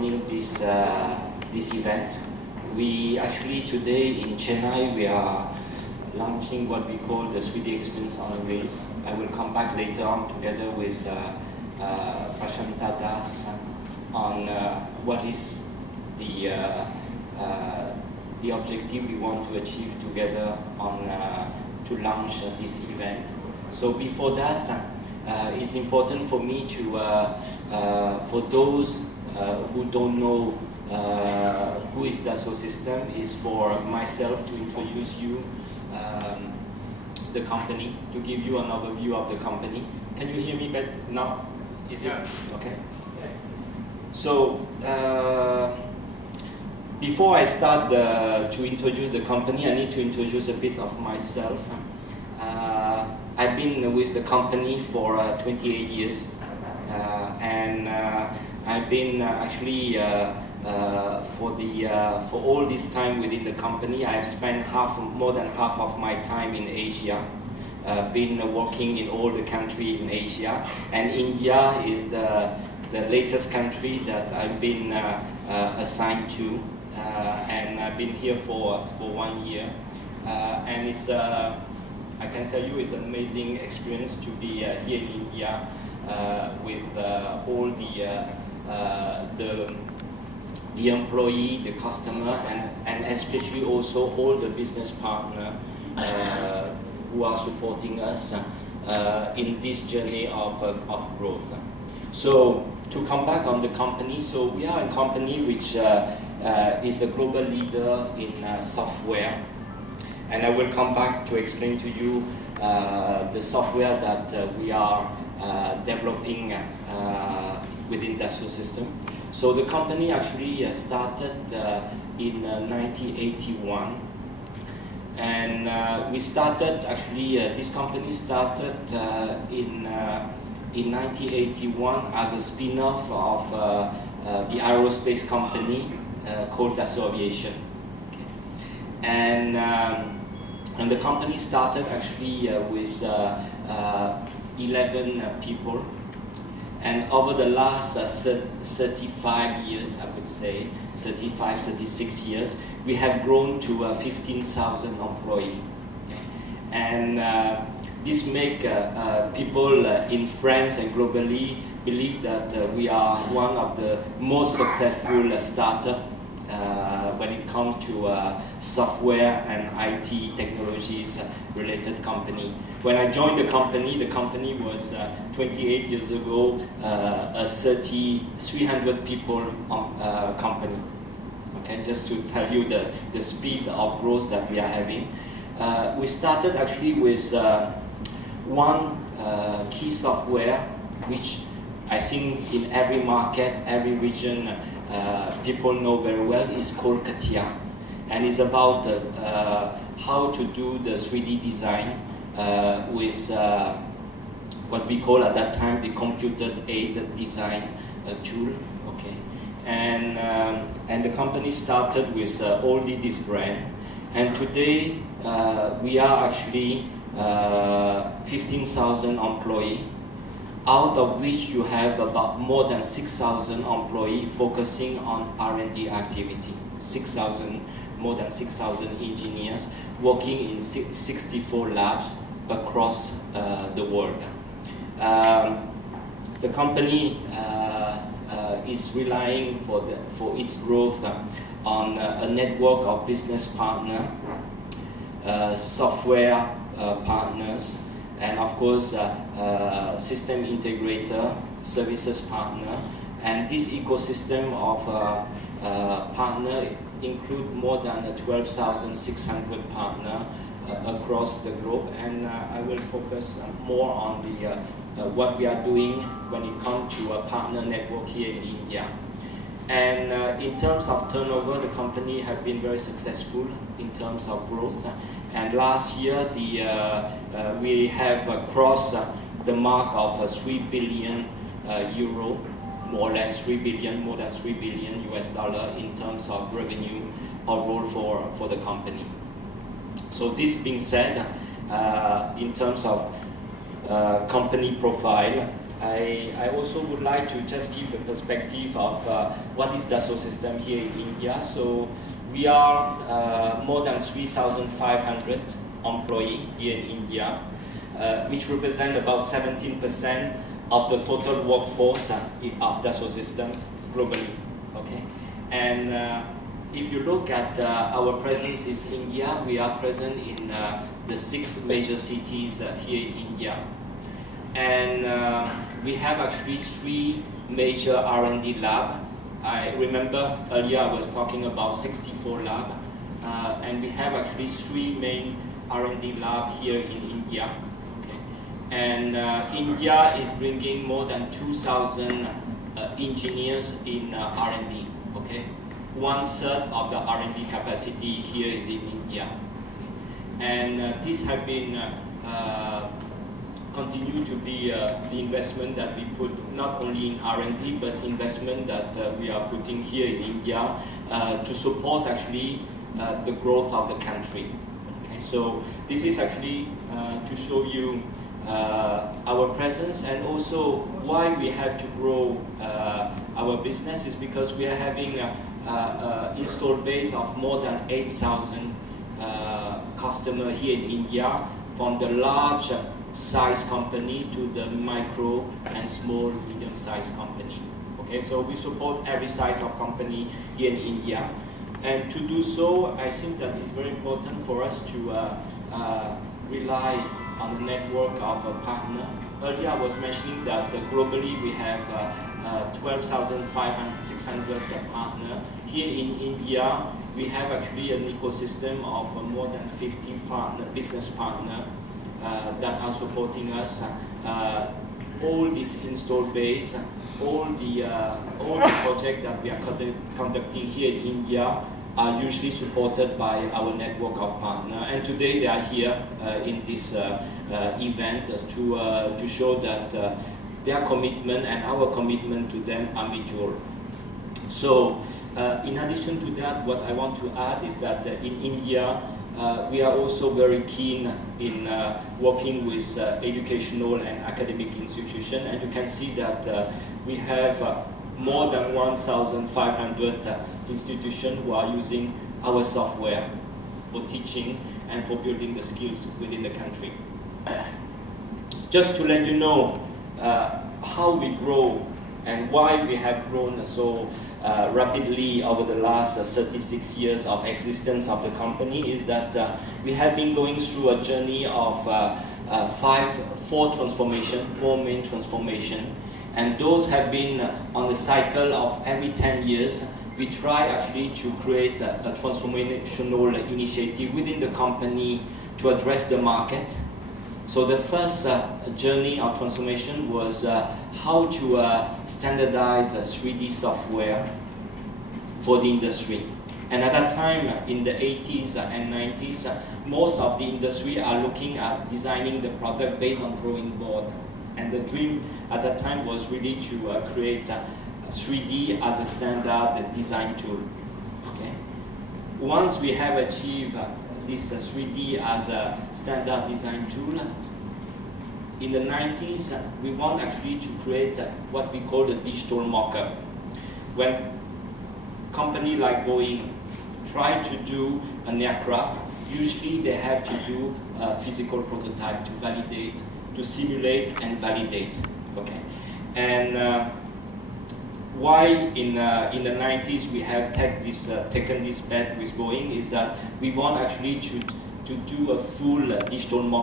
joining this event. We actually today in Chennai we are launching what we call the 3D experience on wheels. I will come back later on together with Prashanta Das on what is the objective we want to achieve together on to launch this event. So before that, it's important for me to, for those who don't know who is Dassault Systèmes, is for myself to introduce you the company, to give you an overview of the company. Can you hear me better now? Is it okay? So before I start to introduce the company, I need to introduce a bit of myself. I've been with the company for 28 years, and I've been actually for all this time within the company, I've spent more than half of my time in Asia. Been working in all the countries in Asia, and India is the latest country that I've been assigned to, and I've been here for 1 year, and it's I can tell you it's an amazing experience to be here in India with all the employee, the customer, and especially also all the business partners who are supporting us in this journey of growth. So to come back on the company, so we are a company which is a global leader in software, and I will come back to explain to you the software that we are developing within Dassault Systèmes. So the company actually started in 1981, and we started actually, this company started in 1981 as a spin-off of the aerospace company called Dassault Aviation. Okay. And the company started actually with 11 people. And over the last 35 years, I would say, 35, 36 years, we have grown to 15,000 employees. Okay. And this makes people in France and globally believe that we are one of the most successful startups when it comes to software and IT technologies related company. When I joined the company was 28 years ago a 300 people company. Okay, just to tell you the speed of growth that we are having. We started actually with one key software, which I think in every market, every region, people know very well, is called CATIA, and it's about how to do the 3D design with what we call at that time the computer-aided design tool. Okay, and the company started with only this brand, and today we are actually 15,000 employees, out of which you have about more than 6,000 employees focusing on R&D activity. More than 6,000 engineers working in 64 labs across the world. The company is relying for its growth on a network of business partners, software partners, and of course system integrator, services partner, and this ecosystem of partner include more than 12,600 partners across the globe, and I will focus more on the what we are doing when it comes to a partner network here in India. And in terms of turnover, the company have been very successful in terms of growth. And last year, we have crossed the mark of 3 billion euro, more or less 3 billion, more than 3 billion US dollar in terms of revenue overall for the company. So this being said, in terms of company profile, I also would like to just give the perspective of what is Dassault Systèmes here in India. So we are more than 3,500 employees here in India, which represent about 17% of the total workforce of Dassault Systèmes globally. Okay, and if you look at our presence in India, we are present in the 6 major cities here in India. And we have actually 3 major R&D labs. I remember earlier I was talking about 64 labs, and we have actually 3 main R&D labs here in India. Okay. And India is bringing more than 2,000 engineers in R&D. Okay. 1/3 of the R&D capacity here is in India. Okay. And this has been continue to be the investment that we put not only in R&D but investment that we are putting here in India to support actually the growth of the country. Okay, so this is actually to show you our presence, and also why we have to grow our business is because we are having an installed base of more than 8,000 customers here in India, from the large size company to the micro and small medium-sized company. Okay, so we support every size of company here in India, and to do so, I think that it's very important for us to rely on a network of partners. Earlier, I was mentioning that globally we have 12,600 partners. Here in India, we have actually an ecosystem of more than 50 business partners that are supporting us. All this installed base, all the projects that we are conducting here in India are usually supported by our network of partners. And today they are here in this event to show that their commitment and our commitment to them are mutual. So in addition to that, what I want to add is that in India, we are also very keen in working with educational and academic institutions, and you can see that we have more than 1,500 institutions who are using our software for teaching and for building the skills within the country. Just to let you know how we grow and why we have grown so rapidly over the last 36 years of existence of the company, is that we have been going through a journey of 4 main transformations, and those have been on the cycle of every 10 years. We try actually to create a transformational initiative within the company to address the market. So the first journey of transformation was how to standardize 3D software for the industry. And at that time, in the 80s and 90s, most of the industry are looking at designing the product based on drawing board. And the dream at that time was really to create 3D as a standard design tool. Okay? Once we have achieved this 3D as a standard design tool, in the 90s, we want actually to create what we call the digital mock-up. When company like Boeing try to do an aircraft, usually they have to do a physical prototype to validate, to simulate and validate. Okay, and why in the 90s we have taken this bet with Boeing is that we want actually to do a full digital mock